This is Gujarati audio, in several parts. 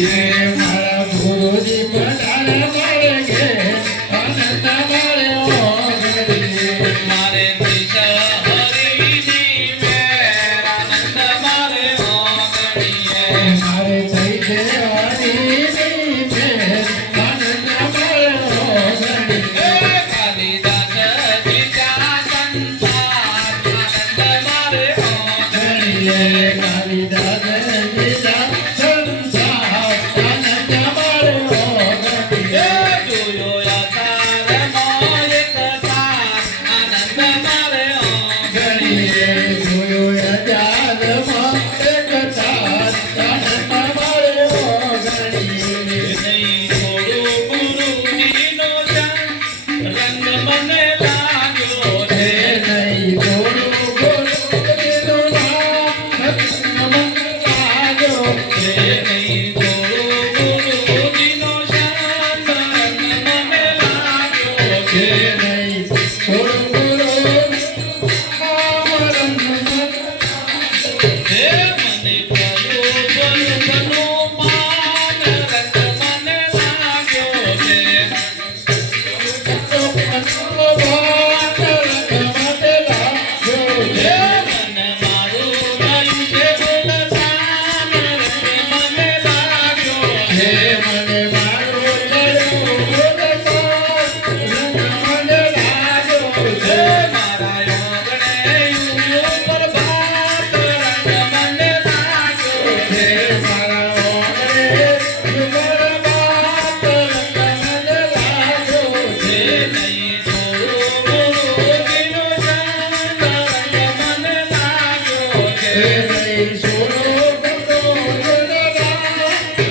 મારા ગુરુજી પધારે મારે ઘે આનંદ મારે ઓગણીએ મારે દિશા હરીની મેર આનંદ મારે ઓગણીએ મારે થઈ છે હરીની મેર આનંદ મારે ઓગણીએ કાલિદાસ જીતા સંસાર આનંદ મારે ઓગણીએ કાલિદાસ જીતા સંસાર આનંદ મારે ઓગણીએ જોયો યથાર્થમાં એક સાર આનંદ મારે ઓગણીએ જોયો યજારમાં એક તાર આનંદ મારે ઓગણીએ નહીં થોડું ગુરુજીનો રંગ મને લાગ્યો છે નહીં થોડું ગુરુજીનું નામ નમન લાગ્યો છે નહીં થોડું ગુરુજીનો રંગ મને લાગ્યો છે નહીં થોડું ગુરુનું નામ રંગ હે મને પ્રયોજનનું માન રંગ મને લાગ્યો છે હે મન મારું રહ્યું છે ગુણગાન રંગ મને લાગ્યો છે મને મારું ચડ્યું મને લાગ્યો હે મારા યોગણે ઉપર ભાત રંગ મને લાગ્યો છે મારા ઓગણે ઉપર બાત રંગ મને લાગ્યો હે નહીં થોડું ગુરુજીનો રંગ મને લાગ્યો છે નહીં છોડો ગુરુનો નામ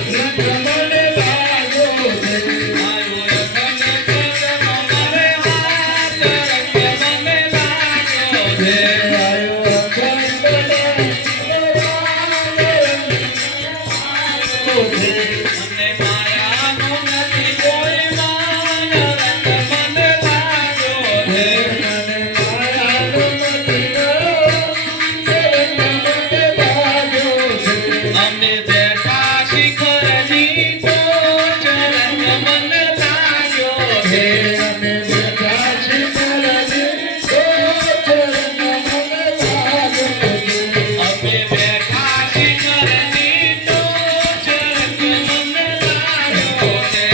રંગ મને લાગ્યો છે આયો રતન કરમ મારે હાથ રંગ મને લાગ્યો છે આયો અખંડ મને માયાનો નથી કોઈ માન રંગ મને લાગ્યો છે અમે બેઠા શિખરની ટોચ રંગ મને લાગ્યો છે અમે બેઠા શિખરની ટોચ રંગ મને લાગ્યો છે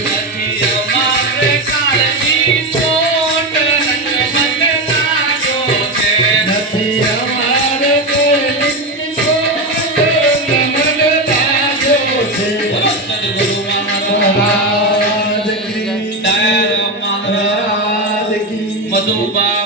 નથી અમારે કાળની ચોટ રંગ મને લાગ્યો છે નથી અમારે કોઈની ચોટ રંગ મને લાગ્યો છે સદગુરુ મહારાજ મહારાજ કી દયારામ મહારાજ મહારાજ કી મધુબા